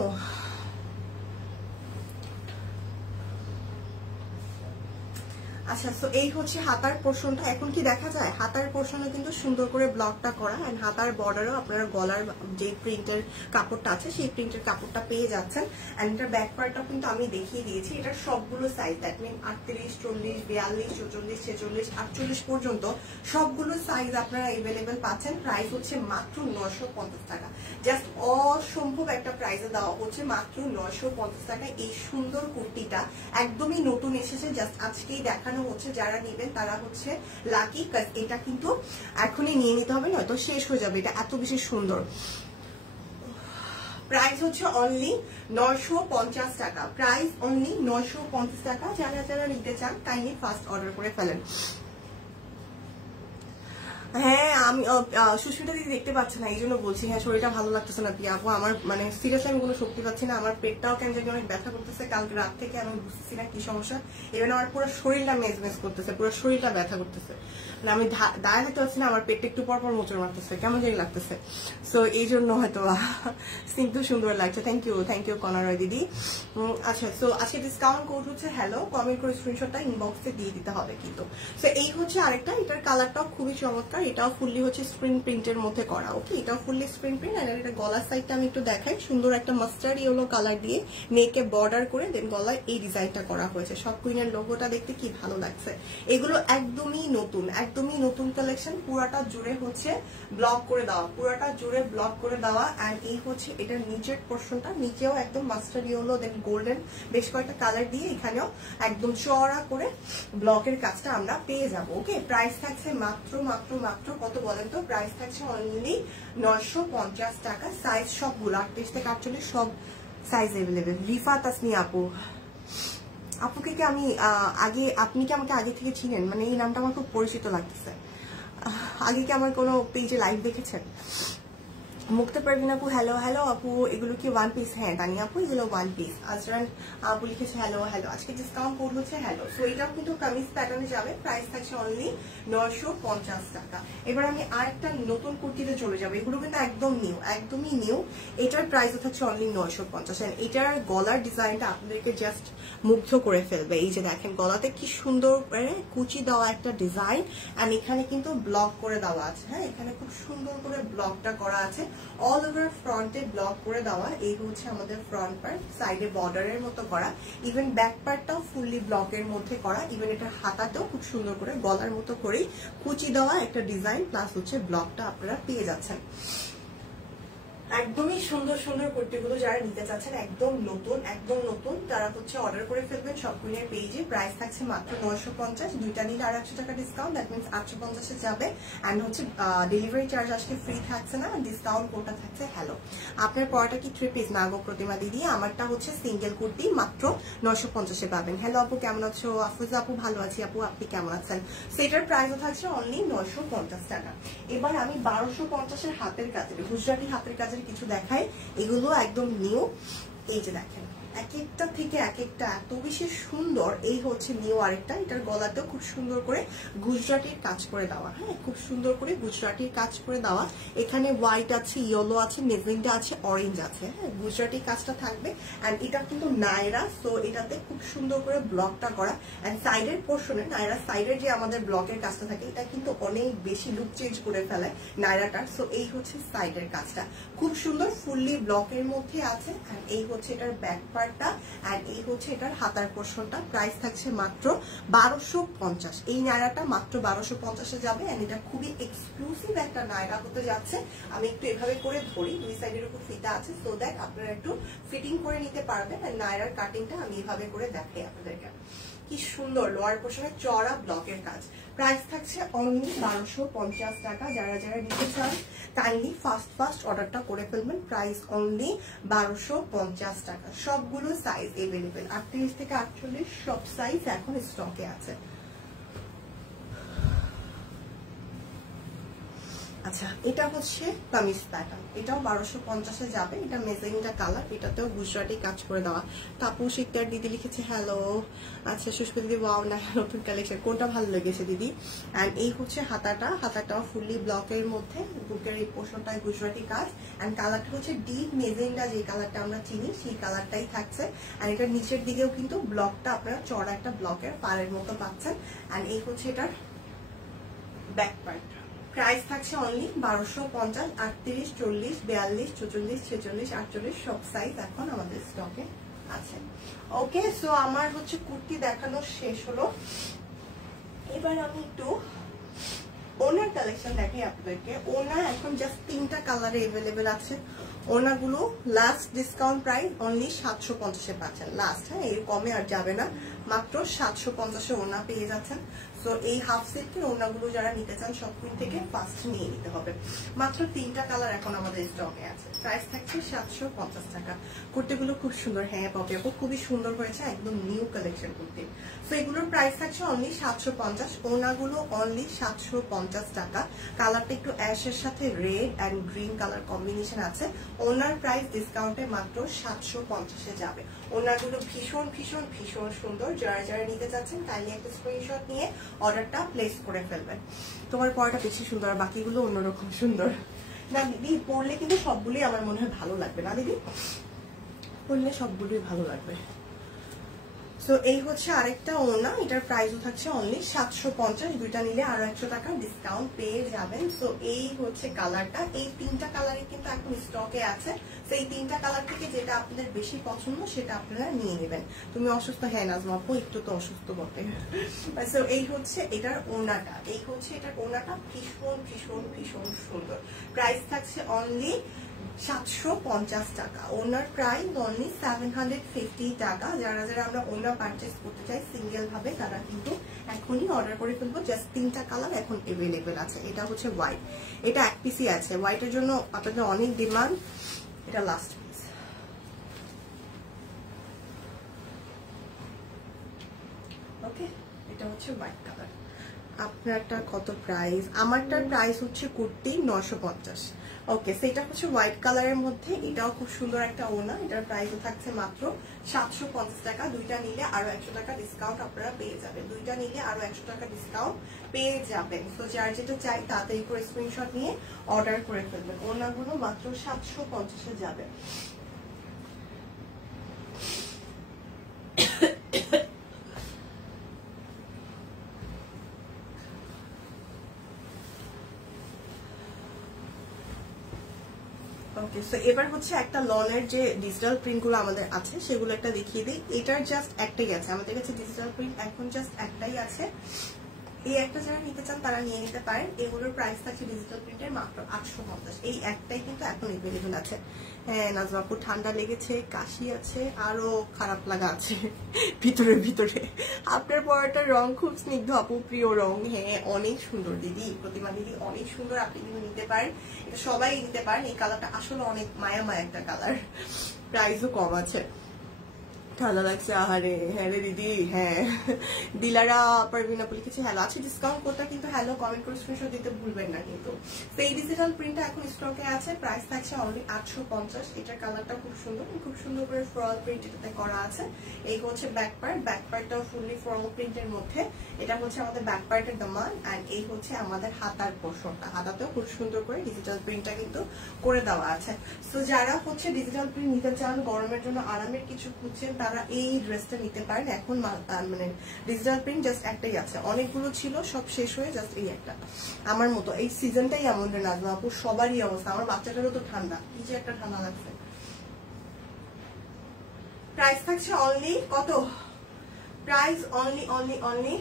আচ্ছা, সো এই হচ্ছে হাতার পোর্শনটা। এখন কি দেখা যায়? হাতার পোর্শনে কিন্তু সুন্দর করে ব্লকটা করা, এন্ড হাতার বর্ডারও আপনারা গলার যে প্রিন্টের কাপড়টা আছে সেই প্রিন্টের কাপড়টা পেয়ে যাচ্ছেন। এন্ড এটার ব্যাক পার্টটাও কিন্তু আমি দেখিয়ে দিয়েছি। এটার সবগুলো সাইজ, দ্যাট মিন 38, 40, 42, 44, 46, 48 পর্যন্ত সবগুলো সাইজ আপনারা এভেলেবেল পাচ্ছেন। প্রাইস হচ্ছে মাত্র 950 টাকা। জাস্ট অসম্ভব একটা প্রাইসে দেওয়া হচ্ছে, মাত্র 950 টাকা। এই সুন্দর কুর্তিটা একদমই নতুন এসেছে, জাস্ট আজকেই দেখানো হচ্ছে। যারা নেবেন তারা হচ্ছে লাকি, এটা কিন্তু এখনই নিয়ে নিতে হবে, নয়তো শেষ হয়ে যাবে। এটা এত বেশি সুন্দর। প্রাইস হচ্ছে অনলি 950 টাকা। প্রাইস অনলি 950 টাকা। যারা নিতে চান কাইন্ডলি ফার্স্ট অর্ডার করে ফেলেন। হ্যাঁ, আমি সুস্মিতা দিদি দেখতে পাচ্ছে না, এই জন্য বলছি। হ্যাঁ, শরীরটা ভালো লাগতেছে না পিয়া আপু, আমার মানে সিরিয়াসলি আমি কোনো শক্তি পাচ্ছি না। আমার পেটটাও কেন জানি অনেক ব্যথা করতেছে, কালকে রাত থেকে আমি বুঝতেছি না কি সমস্যা। এবার আমার পুরো শরীরটা মেজমেজ করতেছে, পুরো শরীরটা ব্যথা করতেছে, মানে আমি দাঁড়ায় থাকতে পারছি না। আমার পেটটা একটু পর মোচড় মারতেছে, কেমন জানি লাগতেছে। সো এই জন্য হয়তো স্নিগ্ধ সুন্দর লাগছে। থ্যাংক ইউ কনারয় দিদি। আচ্ছা, সো আজকে ডিসকাউন্ট কোড হচ্ছে হ্যালো, কমেন্ট করে স্ক্রিনশটটা ইনবক্সে দিয়ে দিতে হবে কিন্তু। সো এই হচ্ছে আরেকটা, এটার কালারটাও খুবই চমৎকার। চমৎকার। এটাও ফুললি হচ্ছে স্ক্রিন প্রিন্টের মধ্যে করা। ওকে, এটাও ফুললি স্ক্রিন প্রিন্ট। আর এটা গলার সাইডটা আমি একটু দেখাই। সুন্দর একটা মাস্টার্ড ইয়েলো কালার দিয়ে নেকে বর্ডার করে দেন গলায় এই ডিজাইনটা করা হয়েছে। সব কুইনের লোগোটা দেখতে কি ভালো লাগছে। এগুলো একদমই নতুন কালেকশন। পুরাটা জুড়ে হচ্ছে ব্লক করে দেওয়া, পুরাটা জুড়ে ব্লক করে দেওয়া। অ্যান্ড এই হচ্ছে এটার নিচের পোর্শনটা, নিচেও একদম মাস্টার্ড ইয়েলো দেন গোল্ডেন বেশ কয়েকটা কালার দিয়ে এখানেও একদম চওড়া করে ব্লকের কাজটা আমরা পেয়ে যাবো। ওকে, প্রাইস থাকছে মাত্র কত বলেন তো? প্রাইস থাকছে অনলি 950 টাকা। সাইজ সবগুলো 38 থেকে 48 সব সাইজ এভেলেবেল। রিফা তাসমি আপুকে কি আমি আগে, আপনি কি আমাকে আগে থেকে চিনেন? মানে এই নামটা আমার খুব পরিচিত লাগতেছে। আগে কি আমার কোনো পেজে লাইভ দেখেছেন? মুক্তা পারভিন আপু হ্যালো আপু, এগুলো কি ওয়ান পিস? হ্যাঁ তানিয়া আপু, এগুলো ওয়ান পিস। আজরান আপু লিখেছে হ্যালো। আজকে ডিসকাউন্ট কোড হচ্ছে হ্যালো। সো এটাও কিন্তু কামিজ প্যাটার্নে যাবে। প্রাইস থাকছে অনলি 950 টাকা। এবার আমি আরেকটা নতুন কুর্তিতে চলে যাবো। এগুলো কিন্তু একদমই নিউ। এটার প্রাইসও থাকছে অনলি 950। এটার গলার ডিজাইনটা আপনাদেরকে জাস্ট মুগ্ধ করে ফেলবে। এই যে দেখেন গলাতে কি সুন্দর কুচি দেওয়া একটা ডিজাইন, এন্ড এখানে কিন্তু ব্লক করে দেওয়া আছে। হ্যাঁ, এখানে খুব সুন্দর করে ব্লকটা করা আছে। অল ওভার ফ্রন্টে ব্লক করে দেওয়া। এই হচ্ছে আমাদের ফ্রন্ট পার্ট, সাইডে বর্ডারের মতো করা। ইভেন ব্যাক পার্টটাও ফুললি ব্লকের মধ্যে করা। ইভেন এটা হাতাতেও খুব সুন্দর করে গলার মতো করেই কুচি দেওয়া একটা ডিজাইন, প্লাস হচ্ছে ব্লকটা আপনারা পেয়ে যাচ্ছেন। একদমই সুন্দর কুর্তিগুলো যারা নিতে চাচ্ছেন একদম নতুন তারা হচ্ছে অর্ডার করে ফেলবেন সব কুইনের পেজে। প্রাইস থাকছে মাত্র 950। দুইটা নিলে আর 100 টাকা ডিসকাউন্ট, দ্যাট মিনস 850 যাবে। অ্যান্ড হচ্ছে ডেলিভারি চার্জ আজকে ফ্রি থাকছে না, ডিসকাউন্ট কোডটা থাকছে হ্যালো। আপনার পরটা কি 3 পিস? না গো প্রতিমা দিদি, আমারটা হচ্ছে সিঙ্গেল কুর্তি, মাত্র 950 পাবেন। হ্যালো আপু কেমন আছো? আফরোজা আপু ভালো আছি আপু, আপনি কেমন আছেন? সেটার প্রাইসও থাকছে অনলি 950 টাকা। এবার আমি 1250 হাতের কাজের, গুজরাটি হাতের কাজের কিছু দেখাই। এগুলো একদম নিউ। এই যে দেখেন এক একটা থেকে এক একটা এত বেশি সুন্দর। এই হচ্ছে নিউ আরেকটা। এটার গলাতেও খুব সুন্দর করে গুজরাটির কাজ করে দেওয়া। হ্যাঁ, খুব সুন্দর করে গুজরাটির কাজ করে দেওয়া। এখানে হোয়াইট আছে, ইয়েলো আছে, মেজেন্টা আছে, অরেঞ্জ আছে। হ্যাঁ, গুজরাটি কাজটা থাকবে। অ্যান্ড এটা কিন্তু নায়রা, সো এটাতে খুব সুন্দর করে ব্লকটা করা। অ্যান্ড সাইডের পোর্শনে নায়রা সাইডের যে আমাদের ব্লকের কাজটা থাকে, এটা কিন্তু অনেক বেশি লুক চেঞ্জ করে ফেলে নায়রাটার। সো এই হচ্ছে সাইডের কাজটা, খুব সুন্দর ফুললি ব্লকের মধ্যে আছে। অ্যান্ড এই হচ্ছে এটার ব্যাক পার্টটা, অ্যান্ড এই হচ্ছে এটার হাতার পোর্শনটা। প্রাইস থাকছে মাত্র 1250। এই নায়রাটা মাত্র 1250 যাবে। অ্যান্ড এটা খুবই এক্সক্লুসিভ একটা নায়রা হতে যাচ্ছে। আমি একটু এভাবে করে ধরি, দুই সাইডের উপর ফিতা আছে, সো দ্যাট আপনারা একটু ফিটিং করে নিতে পারবেন। আর নায়রার কাটিংটা আমি এভাবে করে দেখাই আপনাদেরকে। কি সুন্দর লোয়ার পোর্শনে চড়া ব্লকের কাজ। প্রাইস থাকছে অনলি 1250 টাকা। যারা নিতে চান কাইন্ডলি ফাস্ট অর্ডারটা করে ফেলবেন। প্রাইস অনলি 1250 টাকা। সবগুলো সাইজ এভেলেবেল, 38 থেকে 48 সব সাইজ এখন স্টকে আছে। আচ্ছা, এটা হচ্ছে কামিজ প্যাটার্ন, এটাও 1250 যাবে। এটা মেজেন্টা কালার, এটাতেও গুজরাটি কাজ করে দেওয়া। তাপু শিকদার দিদি লিখেছে হ্যালো। আচ্ছা সুস্মিতা দিদি ওয়াও, না নতুন কালেকশন, কোনটা ভালো লেগেছে দিদি? অ্যান্ড এই হচ্ছে হাতাটাও ফুললি ব্লকের মধ্যে, বুকের এই পোর্শনটায় গুজরাটি কাজ। অ্যান্ড কালারটা হচ্ছে ডিপ মেজেন্টা, যে কালারটা আমরা চিনি সেই কালারটাই থাকছে। অ্যান্ড এটার নিচের দিকেও কিন্তু ব্লকটা আপনারা চড়া একটা ব্লকের পাড়ের মতো পাচ্ছেন। অ্যান্ড এই হচ্ছে এটার ব্যাক পার্ট। প্রাইস থাকছে অনলি 1250। 38, 40, 42, 44, 46, 48 সব সাইজ এখন আমাদের স্টকে আছে। ওকে, সো আমার হচ্ছে কুর্তি দেখানো শেষ হলো। এবার আমি একটু ওনার কালেকশন দেখাই আপনাদেরকে। ওনা এখন জাস্ট 3টা কালারে এভেলেবেল আছে। ওনাগুলো লাস্ট ডিসকাউন্ট প্রাইস অনলি 750 পাচ্ছেন লাস্ট। হ্যাঁ, এর কমে আর যাবে না, মাত্র 750 ওনা পেয়ে যাচ্ছেন। সো এই হাফ সেটের ওনাগুলো যারা নিতে চান সব কুইন থেকে ফার্স্ট নিয়ে নিতে হবে। মাত্র 3টা কালার এখন আমাদের স্টকে আছে। প্রাইস থাকছে 750 টাকা। কুর্তিগুলো খুব সুন্দর। হ্যাঁ পপি আপু, খুবই সুন্দর হয়েছে, একদম নিউ কালেকশন কুর্তি। সো এগুলোর প্রাইস থাকছে অনলি 750। ওনাগুলো অনলি 750 টাকা। কালারটা একটু অ্যাশের সাথে red and green colour combination আছে। ওনার প্রাইস ডিসকাউন্টে মাত্র 750 যাবে। ওনাগুলো ভীষণ ভীষণ ভীষণ সুন্দর। যারা নিতে চাচ্ছেন কাইন্ডলি একটা স্ক্রিনশট নিয়ে অর্ডারটা প্লেস করে ফেলবেন। তোমার পরাটা বেশি সুন্দর, আর বাকিগুলো অন্যরকম সুন্দর। না দিদি, পরলে কিন্তু সবগুলোই আমার মনে হয় ভালো লাগবে। না দিদি, পরলে সবগুলোই ভালো লাগবে। সো এই হচ্ছে আরেকটা ওড়না, এটার প্রাইসও থাকছে অনলি 750, দুইটা নিলে আরো 100 টাকা ডিসকাউন্ট পেয়ে যাবেন। সো এই হচ্ছে কালারটা, এই তিনটা কালারই কিন্তু এখন স্টকে আছে। সো এই তিনটা কালার থেকে যেটা আপনাদের বেশি পছন্দ সেটা আপনারা নিয়ে নেবেন। তুমি অসুস্থ? হ্যাঁ নাজমা আপু একটু তো অসুস্থ বটে। সো এই হচ্ছে এটার ওড়নাটা, এই হচ্ছে এটার ওড়নাটা ভীষণ ভীষণ ভীষণ সুন্দর। প্রাইস থাকছে অনলি 750 টাকা, ওনার প্রাইস অনলি 750 টাকা। যারা যারা আমরা ওনার পারচেস করতে চাই সিঙ্গেল ভাবে তারা কিন্তু এখনই অর্ডার করে ফেলবো। জাস্ট তিনটা কালার এখন এভেলেবেল আছে। এটা হচ্ছে হোয়াইট, এটা এক পিসই আছে, হোয়াইটের জন্য আপনাদের অনেক ডিমান্ড। এটা লাস্ট পিস। ওকে, এটা হচ্ছে হোয়াইট কালার। আপনারটা কত প্রাইস? আমারটার প্রাইস হচ্ছে কুর্তি 950। ওকে, সেটা হচ্ছে হোয়াইট কালারের মধ্যে, এটাও খুব সুন্দর একটা ওড়না। এটার প্রাইসও থাকছে মাত্র 750 টাকা, দুইটা নিলে আরো 100 টাকা ডিসকাউন্ট আপনারা পেয়ে যাবেন। দুইটা নিলে আরো 100 টাকা ডিসকাউন্ট পেয়ে যাবেন। তো যার যেটা চাই তাড়াতাড়ি করে স্ক্রিনশট নিয়ে অর্ডার করে ফেলবেন। ওড়নাগুলো মাত্র 750-এ যাবে। ওকে, সো এবার হচ্ছে একটা লনের যে ডিজিটাল প্রিন্ট গুলো আমাদের আছে সেগুলো একটা দেখিয়ে দিই। এটার জাস্ট একটাই আছে আমাদের কাছে ডিজিটাল প্রিন্ট, এখন জাস্ট একটাই আছে। এই একটা যারা নিতে চান তারা নিয়ে নিতে পারেন। এগুলোর প্রাইস থাকছে ডিজিটাল প্রিন্টের মাত্র 850। এই একটাই কিন্তু এখন এভেলেবেল আছে। হ্যাঁ নাজমাপুর ঠান্ডা লেগেছে, কাশি আছে, আরো খারাপ লাগা আছে ভিতরে ভিতরে। আপনার পরাটার রং খুব স্নিগ্ধ আপু, প্রিয় রং। হ্যাঁ অনেক সুন্দর দিদি, প্রতিমা দিদি অনেক সুন্দর, আপনি কিন্তু নিতে পারেন, এটা সবাই নিতে পারেন। এই কালারটা আসলে অনেক মায়া মায়া একটা কালার, প্রাইসও কম আছে। ঠান্ডা লাগছে আহারে। হ্যাঁ রে দিদি, হ্যাঁ। দিলারা পারভিন আপু লিখেছে হ্যালো, আছে ডিসকাউন্ট কোডটা কিন্তু হ্যালো কমেন্ট করে স্ক্রিনশট দিতে ভুলবেন না কিন্তু। তো এই ডিজিটাল প্রিন্টটা এখন স্টকে আছে, প্রাইস থাকছে অনলি 850। এটার কালারটা খুব সুন্দর, খুব সুন্দর করে ফ্লোরাল প্রিন্ট এটাতে করা আছে। এই হচ্ছে ব্যাক পার্ট, ব্যাক পার্টটাও ফুললি ফ্লোরাল প্রিন্টের মধ্যে। এটা হচ্ছে আমাদের ব্যাক পার্টের দামান, এন্ড এই হচ্ছে আমাদের হাতার পোর্শনটা, হাতাতেও খুব সুন্দর করে ডিজিটাল প্রিন্টটা কিন্তু করে দেওয়া আছে। তো যারা হচ্ছে ডিজিটাল প্রিন্ট নিতে চান, গরমের জন্য আরামের কিছু খুঁজছেন, তারা এই ড্রেসটা নিতে পারেন। এখন মানে ডিজিটাল প্রিন্ট জাস্ট একটাই আছে, অনেকগুলো ছিল সব শেষ হয়ে জাস্ট এই একটা। আমার মতো এই সিজনটাই এমন রে নাজমা আপু, সবারই অবস্থা। আমার বাচ্চাটারও তো ঠান্ডা, কি যে একটা ঠান্ডা লাগছে। প্রাইস থাকছে অনলি কত? প্রাইস অনলি অনলি অনলি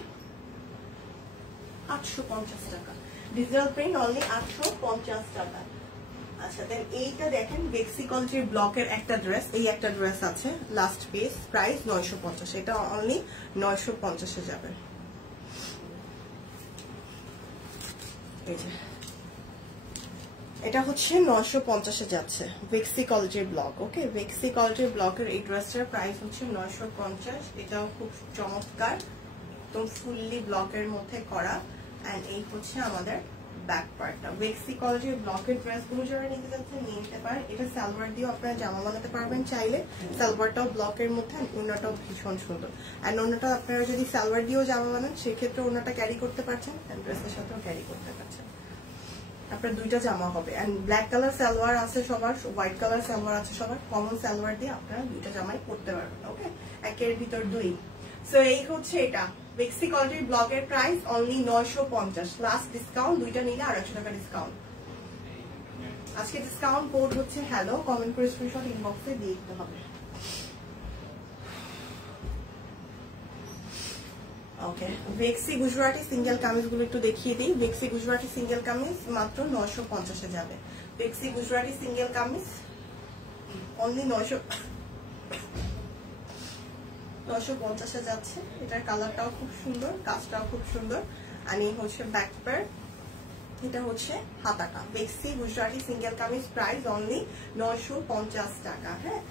850 টাকা, ডিজিটাল প্রিন্ট অনলি 850 টাকা। আচ্ছা দেন এইটা দেখেন, বেক্সিকলজির ব্লকের একটা ড্রেস, এই একটা ড্রেস আছে লাস্ট পিস, প্রাইস 950। এটা অনলি 950-এ যাবে। এই যে এটা হচ্ছে 950-এ যাচ্ছে, বেক্সিকলজির ব্লক। ওকে, বেক্সিকলজির ব্লকের এই ড্রেসটার প্রাইস হচ্ছে 950। এটাও খুব চমৎকার, একদম ফুললি ব্লকের মধ্যে করা। এন্ড এই হচ্ছে আমাদের ব্যাক পার্টটা। বেক্সিকলজির ব্লকের ড্রেসগুলো যারা নিতে যাচ্ছেন নিয়ে নিতে পারেন। এটা সালোয়ার দিয়েও আপনারা জামা বানাতে পারবেন চাইলে, সালোয়ারটাও ব্লকের মধ্যে, ওড়নাটাও ভীষণ সুন্দর। আর ওড়নাটা আপনারা যদি সালোয়ার দিয়েও জামা বানান সেক্ষেত্রে ওড়নাটা ক্যারি করতে পারছেন, ড্রেসের সাথেও ক্যারি করতে পারছেন। আপনার দুইটা জামা হবে। এন্ড ব্ল্যাক কালার সালোয়ার আছে সবার, হোয়াইট কালার সালোয়ার আছে সবার, কমন সালোয়ার দিয়ে আপনারা দুইটা জামাই পরতে পারবেন। ওকে, একের ভিতর দুই। সো এই হচ্ছে এটা বেক্সিকলজির ব্লকের প্রাইস অনলি 950, লাস্ট ডিসকাউন্ট, দুইটা নিলে আর 100 টাকা ডিসকাউন্ট। আজকে ডিসকাউন্ট কোড হচ্ছে হ্যালো, কমেন্ট করে স্ক্রিনশট ইনবক্সে দিয়ে দিতে হবে। ওকে, বেক্সি গুজরাটি সিঙ্গেল কামিজ গুলো একটু দেখিয়ে দিই। বেক্সি গুজরাটি সিঙ্গেল কামিজ মাত্র 950-এ যাবে। বেক্সি গুজরাটি সিঙ্গেল কামিজ অনলি 950-এ যাচ্ছে। এটার কালারটাও খুব সুন্দর, কাজটাও খুব সুন্দর। আর এই হচ্ছে ব্যাক পার্ট, এটা হচ্ছে হাতাটা। বেক্সি Gujarati single kameez price only 950 টাকা। হ্যাঁ,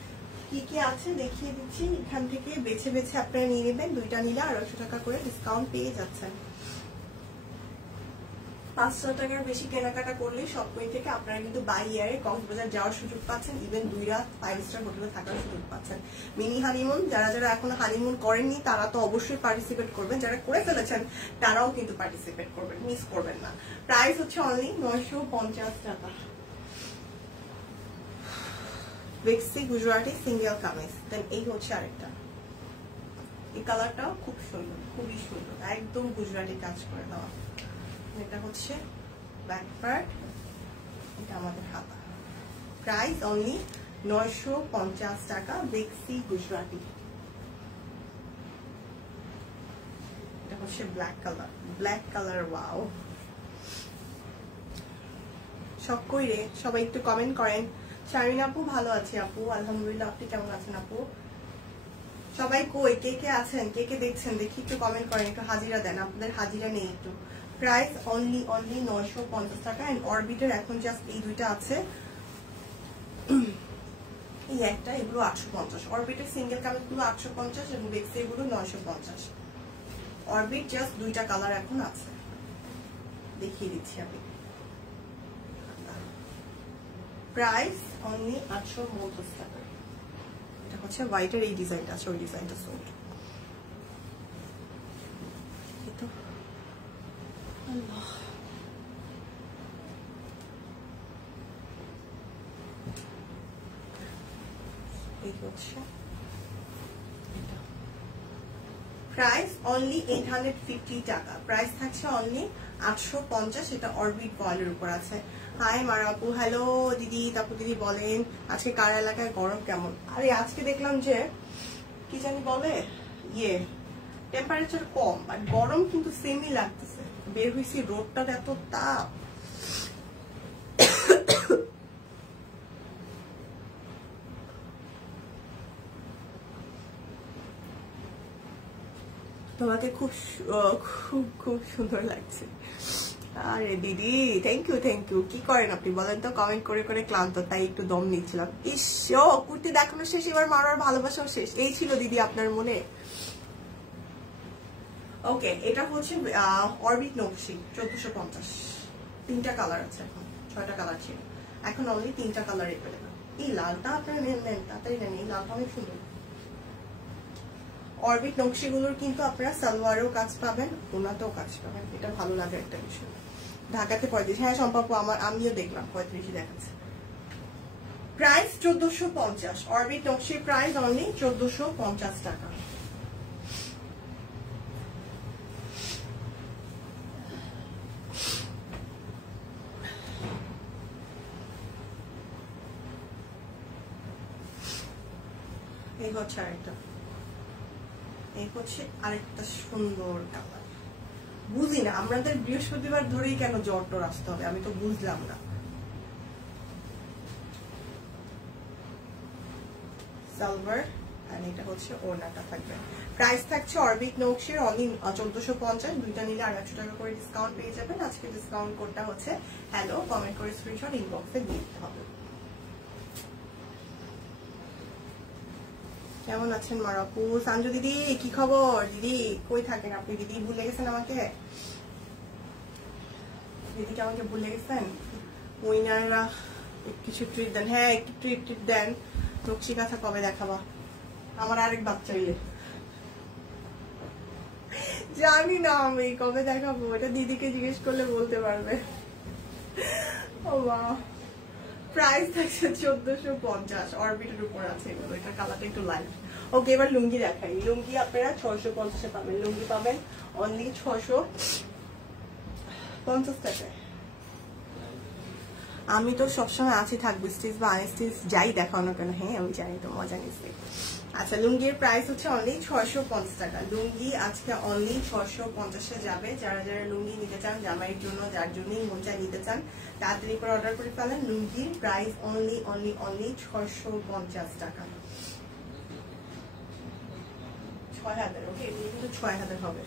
কি কি আছে দেখিয়ে দিচ্ছি, এখান থেকে বেছে বেছে আপনারা নিয়ে নেবেন। দুইটা নিলে 200 টাকা করে ডিসকাউন্ট পেয়ে যাচ্ছেন। 500 টাকার বেশি কেনাকাটা করলে শপিং থেকে আপনারা কিন্তু বাই ইয়ারে কক্সবাজার যাওয়ার সুযোগ পাচ্ছেন, ইভেন 2 রাত 5 স্টার হোটেলে থাকার সুযোগ পাচ্ছেন। মিনি হানিমুন, যারা যারা এখনো হানিমুন করেননি তারা তো অবশ্যই পার্টিসিপেট করবেন, যারা করে ফেলেছেন তারাও কিন্তু পার্টিসিপেট করবেন, মিস করবেন না। প্রাইস হচ্ছে অনলি 950 টাকা। বেক্সি গুজরাটি সিঙ্গেল কামিজ। দেন এই হচ্ছে আরেকটা, এই কালারটাও খুব সুন্দর, খুবই সুন্দর, একদম গুজরাটি কাজ করে দেওয়া। এটা হচ্ছে ব্যাক পার্ট, এটা আমাদের হাতা। প্রাইস অনলি 950 টাকা, বেক্সি গুজরাটি। এটা হচ্ছে black colour, black colour. Wow, সব কইরে সবাই একটু কমেন্ট করেন। শারমিন আপু ভালো আছে আপু, আলহামদুলিল্লাহ। আপনি কেমন আছেন আপু? সবাই কই, কে কে আছেন, কে কে দেখছেন দেখি, একটু কমেন্ট করেন, একটু হাজিরা দেন, আপনাদের হাজিরা নেই একটু। প্রাইস অনলি 950 টাকা। এন্ড অরবিটের এখন জাস্ট এই দুইটা আছে, এই একটা, এগুলো 850। অরবিটের সিঙ্গেল কালার গুলো 850 এবং বেক্সি এগুলো 950। অরবিট জাস্ট দুইটা কালার এখন আছে, দেখিয়ে দিচ্ছি আমি। প্রাইস অনলি 850 টাকা। এটা হচ্ছে হোয়াইটের এই ডিজাইনটা আছে, ওই ডিজাইনটা সোল্ড। এই হচ্ছে প্রাইস অনলি 850 টাকা। প্রাইস থাকছে অনলি 850। এটা অরবিট বয়েলের উপর আছে। হাই মারাপু, হ্যালো দিদি। তাপু দিদি বলেন আজকে কার এলাকায় গরম কেমন? আরে আজকে দেখলাম যে কি জানি বলে টেম্পারেচার কম, বাট গরম কিন্তু সেমই লাগতেছে। বের হয়েছি, রোদটার এত তাপ। তোমাকে খুব খুব খুব সুন্দর লাগছে। আরে দিদি, থ্যাংক ইউ থ্যাংক ইউ। কি করেন আপনি বলেন তো? কমেন্ট করে করে ক্লান্ত, তাই একটু দম নিচ্ছিলাম। ইস, কুর্তি দেখানো শেষ, এবার মারার ভালোবাসাও শেষ। এই ছিল দিদি আপনার মনে। ওকে, এটা হচ্ছে অরবিট নকশি 1450। 3টা কালার আছে, এখন 6টা কালার ছিল, এখন অনলি 3টা কালার এভেলেবল। এই লালটা আপনারা নেন, তাড়াতাড়ি নেন, এই লালটা অনেক সুন্দর। অরবিট নকশিগুলোর কিন্তু আপনারা সালোয়ারেও কাজ পাবেন, ওনাতেও কাজ পাবেন। এটা ভালো লাগে একটা বিষয়। ঢাকাতে 35, হ্যাঁ সম্ভব, আমিও দেখলাম 35 দেখাচ্ছে। প্রাইস 1450। অরবিট নকশির প্রাইস অনলি 1450 টাকা। এই হচ্ছে আরেকটা, এই হচ্ছে আরেকটা সুন্দর কালার। বুঝি না আমাদের বৃহস্পতিবার ধরেই কেন জ্বর আসতে হবে, আমি তো বুঝলাম না। সালভার, আর এটা হচ্ছে ওড়নাটা থাকবে। প্রাইস থাকছে অরবিট নকশির অনলি 1450। দুইটা নিলে 800 টাকা করে ডিসকাউন্ট পেয়ে যাবেন। আজকে ডিসকাউন্ট কোডটা হচ্ছে হ্যালো, কমেন্ট করে স্ক্রিনশট ইনবক্সে দিয়ে দিতে হবে। কেমন আছেন মারাপু? সাঞ্জু দিদি কি খবর? দিদি কই থাকেন আপনি? দিদি ভুলে গেছেন আমাকে? দিদিকে আমাকে ভুলে গেছেন? উইনাররা কিছু ট্রিট দেন। হ্যাঁ, একটু ট্রিট দেন। নকশি কাঁথা কবে দেখাবা? আমার আরেক বাচ্চা ইয়ে, জানি না আমি কবে দেখাবো, এটা দিদিকে জিজ্ঞেস করলে বলতে পারবে। ও মা। প্রাইস থাকছে 1450। অরবিটের উপর আছে এগুলো, এটা কালারটা একটু লাইট। ওকে, এবার লুঙ্গি দেখাই। লুঙ্গি আপনারা 650 পাবেন। লুঙ্গি পাবেন অনলি 650 টাকায়। আমি তো সবসময় আছি, থাকবো স্টিচ বা আনস্টিচ যাই দেখাও না কেন। হ্যাঁ আমি জানি, তো মজা নিচ্ছি। আচ্ছা, লুঙ্গির প্রাইস হচ্ছে অনলি 650 টাকা। লুঙ্গি আজকে অনলি 650-এ যাবে। যারা যারা লুঙ্গি নিতে চান, জামাইয়ের জন্য, যার জন্যই মজা নিতে চান, তাড়াতাড়ি করে অর্ডার করে ফেলেন। লুঙ্গির প্রাইস অনলি 650 টাকা। 6000। ওকে, এগুলো কিন্তু 6000 হবে।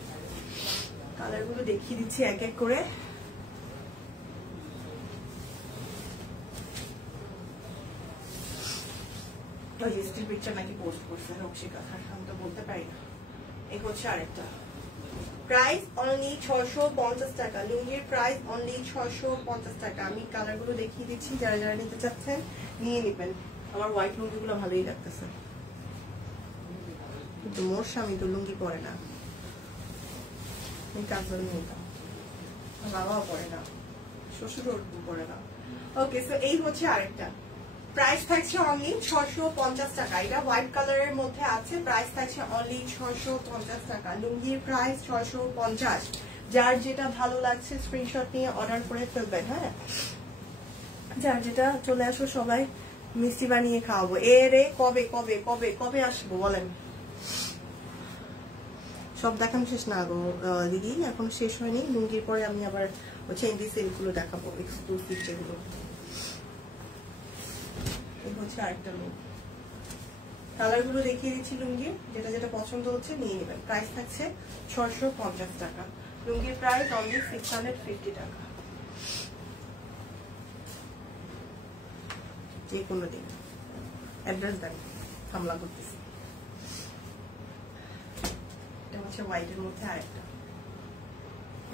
কালারগুলো দেখিয়ে দিচ্ছি এক এক করে। লিস্টের পিকচার নাকি পোস্ট করছে নকশি কাঁথার, আমি তো বলতে পারি না। এই হচ্ছে আরেকটা। প্রাইস অনলি 650 টাকা। লুঙ্গির প্রাইস অনলি 650 টাকা। আমি কালারগুলো দেখিয়ে দিচ্ছি, যারা যারা নিতে চাচ্ছেন নিয়ে নেবেন। আমার হোয়াইট লুঙ্গিগুলো ভালোই লাগতেছে, কিন্তু মোর স্বামী তো লুঙ্গি পরে না, কাজল নিতাম, বাবাও পরে না, শ্বশুরও পরে না। ওকে, সো এই হচ্ছে আরেকটা। প্রাইস থাকছে অনলি 650 টাকা। এটা হোয়াইট কালারের মধ্যে আছে, প্রাইস থাকছে অনলি 650 টাকা। লুঙ্গির প্রাইস 650। যার যেটা ভালো লাগছে স্ক্রিনশট নিয়ে অর্ডার করে ফেলবেন। হ্যাঁ, যার যেটা চলে আসো, সবাই মিষ্টি বানিয়ে খাওয়াবো। রে কবে কবে কবে কবে আসবো বলেন? সব দেখানো শেষ না গো দিদি, এখন শেষ হয়নি। লুঙ্গির পরে আমি আবার হচ্ছে এন্ডি সেলগুলো দেখাবো, এক্সক্লুসিভ যেগুলো। এই হচ্ছে আরেকটা লুক, কালার গুলো দেখিয়ে দিচ্ছি লুঙ্গির। যেটা যেটা পছন্দ হচ্ছে নিয়ে নেবেন। প্রাইস থাকছে 650 টাকা। লুঙ্গির প্রাইস অনলি 650 টাকা। যে কোনো দিন অ্যাড্রেস দেন, হামলা করতেছি। এটা হচ্ছে হোয়াইটের মধ্যে আরেকটা,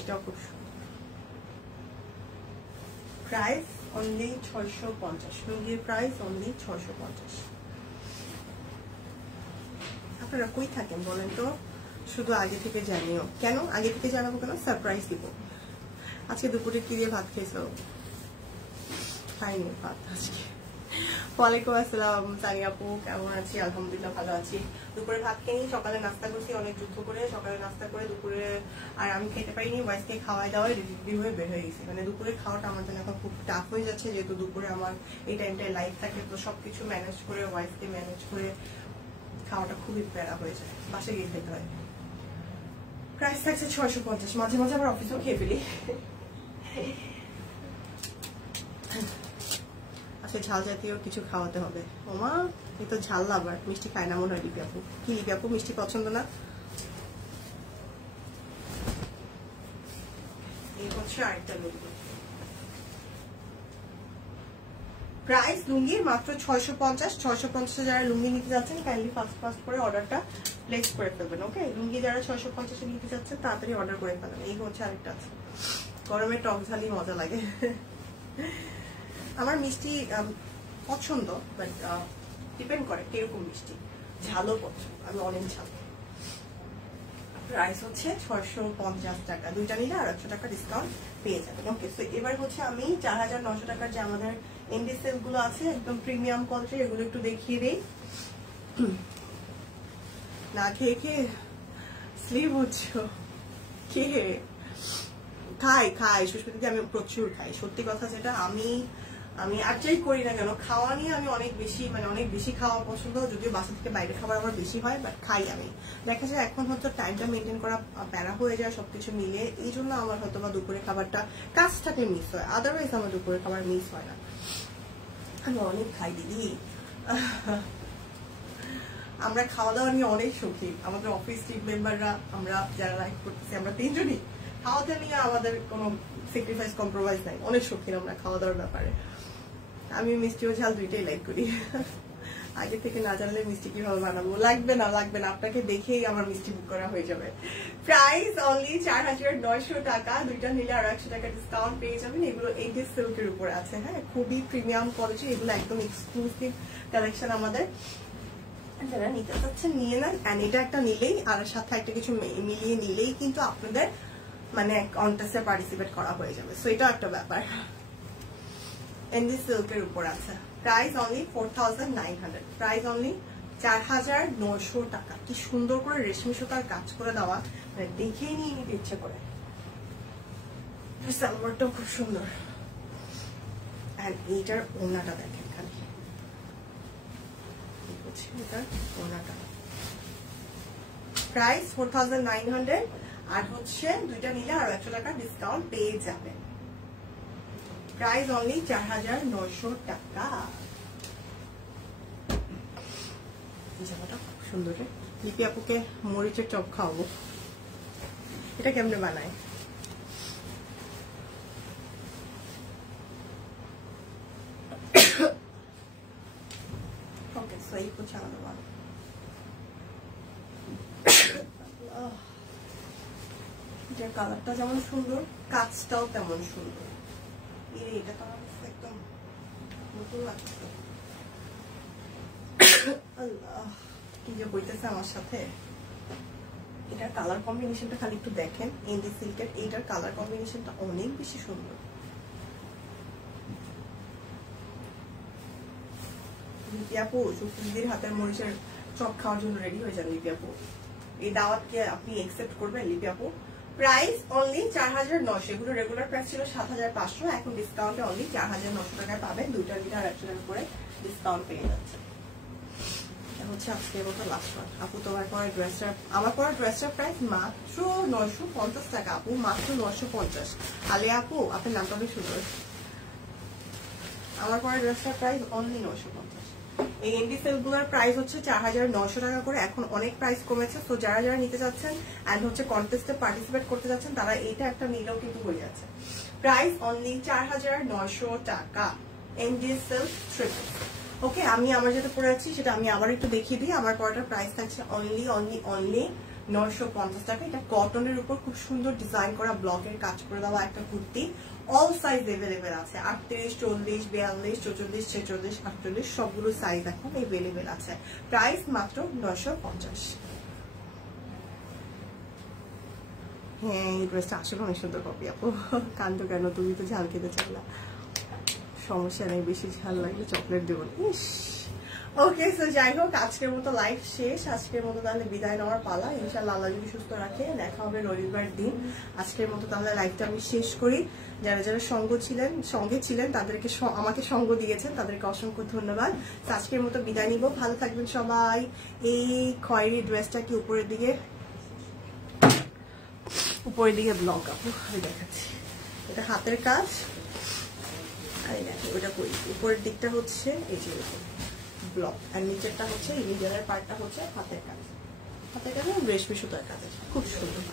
এটাও খুব সুন্দর। Price only 650। লুঙ্গির প্রাইস অনলি 650। আপনারা কই থাকেন বলেন তো? শুধু আগে থেকে জানিও। কেন আগে থেকে জানাবো? কেন সারপ্রাইজ দিব। আজকে দুপুরে কি দিয়ে ভাত খেয়েছো? খাইনি ভাত আজকে। ওয়ালাইকুম আসসালাম সানি আপু, কেমন আছি? আলহামদুলিল্লাহ ভালো আছি। দুপুরে ভাত খেয়ে নিই, সকালে নাস্তা করছি, অনেক যুদ্ধ করে সকালে নাস্তা করে দুপুরে আর আমি খেতে পারিনি। ওয়াইফকে খাওয়াই দাওয়াই রেডি হয়ে বের হয়ে গেছি। মানে দুপুরে খাওয়াটা আমার জন্য এখন খুব টাফ হয়ে যাচ্ছে, যেহেতু দুপুরে আমার এই টাইমটায় লাইফ থাকে। তো সবকিছু ম্যানেজ করে ওয়াইফকে ম্যানেজ করে খাওয়াটা খুবই প্যারা হয়ে যায়, বাসায় গিয়ে খেতে হয়। প্রাইস থাকছে 650। মাঝে মাঝে আবার অফিসেও খেয়ে ফেলি। আচ্ছা, ঝাল জাতীয় কিছু খাওয়াতে হবে। ওমা, এই তো ঝাল আবার মিষ্টি খায় না মনে হয় লিপি আপু। কি লিপি আপু মিষ্টি পছন্দ না? এই হচ্ছে আরেকটা লুঙ্গি। প্রাইস লুঙ্গির মাত্র 650। 650 যারা লুঙ্গি নিতে যাচ্ছেন কাইন্ডলি ফাস্ট করে অর্ডারটা প্লেস করে ফেলবেন। ওকে, লুঙ্গি যারা 650 নিতে যাচ্ছেন তাড়াতাড়ি অর্ডার করে ফেলবেন। এই হচ্ছে আরেকটা আছে, গরমে টক ঝালই মজা লাগে। আমার মিষ্টি পছন্দ, বাট ডিপেন্ড করে কিরকম মিষ্টি। ঝালও পছন্দ, আমি অনেক ঝাল। প্রাইস হচ্ছে 650 টাকা। দুইটা নিলে আর 100 টাকা ডিসকাউন্ট পেয়ে যাবেন। ওকে, তো এবার হচ্ছে আমি 4900 টাকার যে আমাদের এন্ডি সেল গুলো আছে একদম প্রিমিয়াম কোয়ালিটির, এগুলো একটু দেখিয়ে দিই। না খেয়ে খেয়ে স্লিপ হচ্ছে। খেয়ে খাই সুস্মিতা, আমি প্রচুর খাই। সত্যি কথা যেটা, আমি আর যাই করি না কেন, খাওয়া নিয়ে আমি অনেক বেশি খাওয়া পছন্দ। যদিও বাসা থেকে বাইরে খাবার আমার বেশি হয়, বাট খাই আমি। দেখা যায় এখন হয়তো টাইমটা মেনটেন করা প্যারা হয়ে যায় সবকিছু মিলিয়ে, এই জন্য আমার হয়তো বা দুপুরে খাবারটা কাজ থাকলে মিস হয়, আদারওয়াইজ আমার দুপুরে খাবার মিস হয় না। আমি অনেক খাই দিদি। আমরা খাওয়া দাওয়া নিয়ে অনেক শৌখিন। আমাদের অফিস টিম মেম্বাররা, আমরা যারা লাইভ করতেছি, আমরা তিনজনই খাওয়াতে নিয়ে আমাদের কোনো স্যাক্রিফাইস কম্প্রোমাইজ নাই। অনেক শৌখিন আমরা খাওয়া দাওয়ার ব্যাপারে। আমি মিষ্টি ও ঝাল দুইটাই লাইক করি। আগে থেকে না জানলে মিষ্টি কিভাবে বানাবো? লাগবে না, আপনাকে দেখেই আমার মিষ্টি বুক করা হয়ে যাবে। প্রাইস অনলি 4900 টাকা। দুইটা নিলে আর 100 টাকা ডিসকাউন্ট পেয়ে যাবেন। এগুলো এন্ডি সিল্কের উপরে আছে। হ্যাঁ, খুবই প্রিমিয়াম কোয়ালিটি, এগুলো একদম এক্সক্লুসিভ কালেকশন আমাদের। যারা নিতে চাচ্ছেন নিয়ে নেন। এন্ড এটা একটা নিলেই আর সাথে একটা কিছু মিলিয়ে নিলেই কিন্তু আপনাদের মানে কন্টেস্টে পার্টিসিপেট করা হয়ে যাবে। সো এটা একটা ব্যাপার। এন্ডি সিল্কের উপর আছে। Price only 4900। প্রাইস অনলি 4900 টাকা। কি সুন্দর করে রেশমি সুতার কাজ করে দেওয়া, মানে দেখেই নিয়ে নিতে ইচ্ছে করে। সালোয়ারটাও খুব সুন্দর। এন্ড এইটার ওড়নাটা দেখেন খালি, এটার ওড়নাটা। প্রাইস 4900। আর হচ্ছে দুইটা নিলে আর 100 টাকা ডিসকাউন্ট পেয়ে যাবেন। প্রাইস অনলি 4900 টাকা। জামাটা খুব সুন্দর। লিপি আপুকে মরিচের চপ খাওয়াবো। এটা কেমনে বানায়? ওকে, সো এই হচ্ছে আমাদের বানানো। এটার কালারটা যেমন সুন্দর, কাজটাও তেমন সুন্দর। এটা তো একদম নতুন লাগছে। আল্লাহ, কি যে বইতেছে আমার সাথে। এটার কালার কম্বিনেশনটা খালি একটু দেখেন। এন্ডি সিল্কের এইটার কালার কম্বিনেশনটা অনেক বেশি সুন্দর। লিপি আপু সুফিদির হাতের মরিচের চপ খাওয়ার জন্য রেডি হয়ে যান লিপি আপু। এই দাওয়াতকে আপনি একসেপ্ট করবেন লিপি আপু? Price only 4900। এগুলো রেগুলার প্রাইস ছিল 7500, এখন ডিসকাউন্টে অনলি 4900 টাকায় পাবেন। 2টার ভিতরে 100 করে ডিসকাউন্ট পেয়ে যাচ্ছে। হচ্ছে আজকের মতো লাস্ট ওয়ান। আপু তোমার পরা ড্রেসটার, আমার পরা ড্রেসটার প্রাইস মাত্র 950 টাকা আপু, মাত্র 950। আলে আপু আপনার নামটা অনেক সুন্দর। আমার পরা ড্রেসটার প্রাইস অনলি 950। এই এন্ডি সেলগুলোর প্রাইস হচ্ছে 4900 টাকা করে, এখন অনেক প্রাইস কমেছে। তো যারা যারা নিতে যাচ্ছেন এন্ড হচ্ছে কন্টেস্টে পার্টিসিপেট করতে যাচ্ছেন তারা এইটা একটা নিলেও কিন্তু হয়ে যাচ্ছে। প্রাইস অনলি 4900 টাকা এন্ডি সেল ট্রিপল। ওকে, আমি আমার যেটা পরে আছি সেটা আমি আবার একটু দেখিয়ে দিই। আমার পরাটার প্রাইস থাকছে অনলি 950 টাকা। এটা কটনের উপর খুব সুন্দর ডিজাইন করা ব্লকের কাজ করে দেওয়া একটা কুর্তি। অল সাইজ এভেলেবেল আছে, 38, 40, 42, 44, 46, 48 সবগুলো সাইজ এখন এভেলেবেল আছে। প্রাইস মাত্র 950। হ্যাঁ, এই ড্রেসটা আসলে অনেক সুন্দর কপি আপু। কান্দ কেন, তুমি তো ঝাল খেতে চাইলা। সমস্যা নেই, বেশি ঝাল লাগলে চকলেট দেবো। ইস ওকে, সো যাই হোক আজকের মতো লাইভ শেষ। আজকের মতো তাহলে বিদায় নেওয়ার পালা। ইনশাআল্লাহ আল্লাহ যদি সুস্থ রাখে দেখা হবে রবিবার দিন। আজকের মতো তাহলে লাইভটা আমি শেষ করি। যারা যারা সঙ্গে ছিলেন তাদেরকে, আমাকে সঙ্গ দিয়েছেন তাদেরকে অসংখ্য ধন্যবাদ। আজকের মতো বিদায় নিব। ভালো থাকবেন সবাই। এই খয়েরি ড্রেসটা কি উপরের দিকে ব্লক আপু আমি দেখাচ্ছি। এটা হাতের কাজ। আর দেখো ওটা করি, উপরের দিকটা হচ্ছে এই যে ব্লক, আর নিচেরটা হচ্ছে এই মিডলের পার্টটা হচ্ছে হাতের কাজ। হাতের কাজ রেশমি সুতার কাজ, খুব সুন্দর।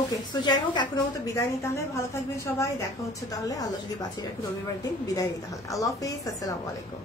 ওকে, সো যাই হোক এখনো মতো বিদায় নিতে হলে ভালো থাকবেন সবাই। দেখা হচ্ছে তাহলে আল্লাহ যদি বাঁচিয়ে রাখুন রবিবার দিন। বিদায় নিতে হলে আল্লাহ হাফেজ, আসসালামু আলাইকুম।